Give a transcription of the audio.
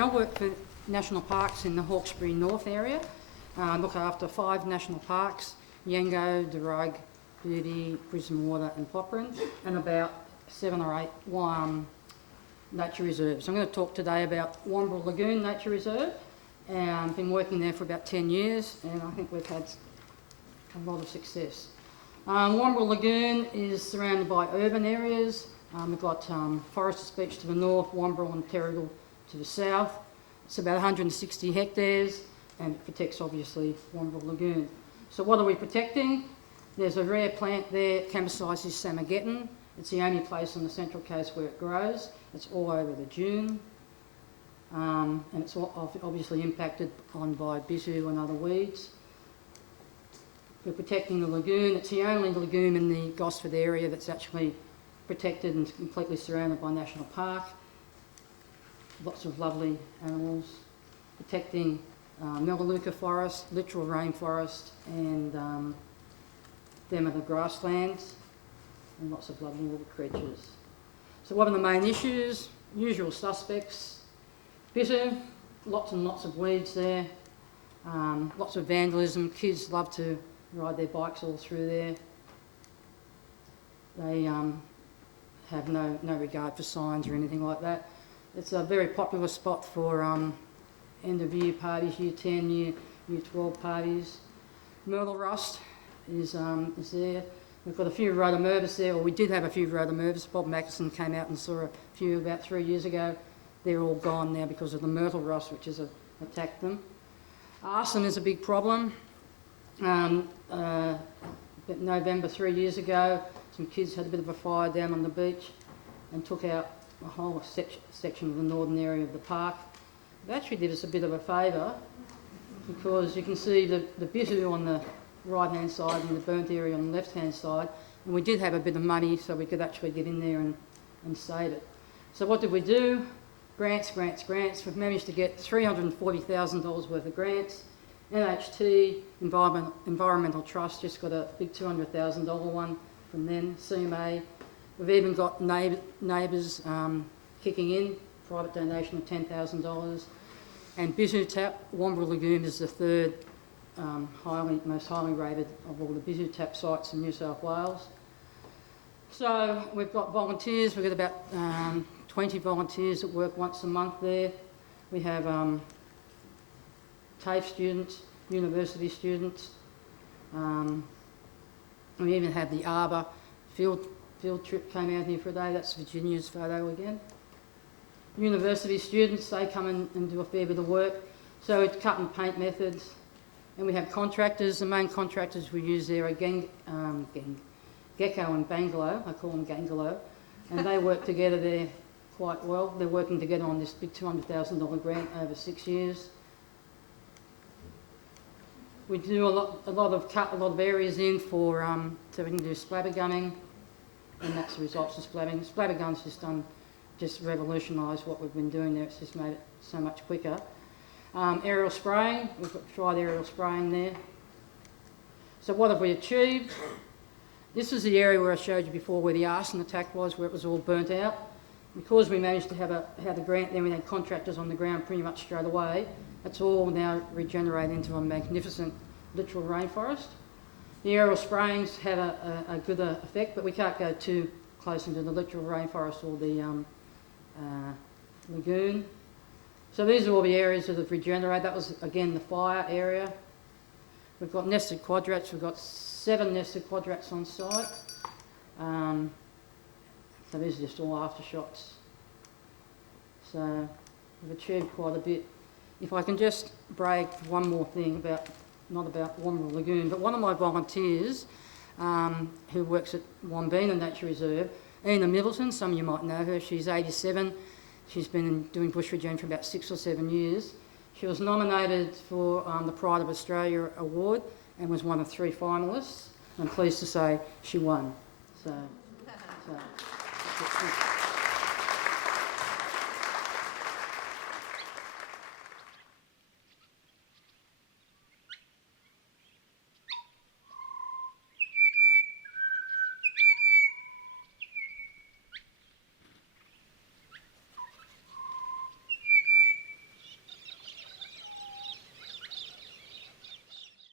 I work for national parks in the Hawkesbury North area. I look after 5 national parks: Yango, Darug, Beauty, Brisbane Water and Popperin, and about 7 or 8 nature reserves. I'm going to talk today about Wamberal Lagoon Nature Reserve. I've been working there for about 10 years and I think we've had a lot of success. Wamberal Lagoon is surrounded by urban areas. We've got Foresters Beach to the north, Wamberal and Terrigal to the south. It's about 160 hectares and it protects obviously Wamberal Lagoon. So what are we protecting? There's a rare plant there, Campsitis samageddon. It's the only place on the Central Coast where it grows. It's all over the Dune. And it's obviously impacted on by bisu and other weeds. We're protecting the lagoon. It's the only lagoon in the Gosford area that's actually protected and completely surrounded by National Park. Lots of lovely animals. Protecting Melaleuca forest, littoral rainforest and Demeter grasslands, and lots of lovely little creatures. So what are the main issues? Usual suspects. Bitter, lots and lots of weeds there, lots of vandalism. Kids love to ride their bikes all through there. They have no regard for signs or anything like that. It's a very popular spot for end of year parties, year 10, year 12 parties. Myrtle rust is there. We've got a few rhodomyrvis there, or we did have a few rhodomyrvis. Bob Mackinson came out and saw a few about 3 years ago. They're all gone now because of the myrtle rust which has attacked them. Arson is a big problem. November 3 years ago, some kids had a bit of a fire down on the beach and took out a whole section of the northern area of the park. It actually did us a bit of a favour because you can see the bitter on the right hand side and the burnt area on the left hand side, and we did have a bit of money so we could actually get in there and save it. So what did we do? Grants. We've managed to get $340,000 worth of grants. NHT, Environmental Trust, just got a big $200,000 one from them. CMA. We've even got neighbours kicking in, private donation of $10,000. And Bisu Tap, Wamberal Lagoon is the third most highly rated of all the Bisu Tap sites in New South Wales. So we've got volunteers. We've got about 20 volunteers that work once a month there. We have TAFE students, university students. We even had the Arbor field trip came out here for a day. That's Virginia's photo again. University students, they come in and do a fair bit of work. So it's cut and paint methods. And we have contractors. The main contractors we use there are Gecko and Bangalow. I call them Gangalo. And they work together there quite well. They're working together on this big $200,000 grant over 6 years. We do cut a lot of areas in for so we can do splather gunning, and that's the results of splattering. Splatter guns just revolutionised what we've been doing there. It's just made it so much quicker. Aerial spraying, we've tried aerial spraying there. So what have we achieved? This is the area where I showed you before where the arson attack was, where it was all burnt out. Because we managed to have a grant, then we had contractors on the ground pretty much straight away. It's all now regenerated into a magnificent littoral rainforest. The aerial sprayings had a good effect, but we can't go too close into the littoral rainforest or the lagoon. So these are all the areas that have regenerated. That was, again, the fire area. We've got nested quadrats. We've got 7 nested quadrats on site. So these are just all aftershots. So we've achieved quite a bit. If I can just brag one more thing not about Wamberal Lagoon, but one of my volunteers who works at Wamberal Nature Reserve, Ina Middleton, some of you might know her, she's 87. She's been doing bush regen for about 6 or 7 years. She was nominated for the Pride of Australia Award and was one of 3 finalists. I'm pleased to say she won. So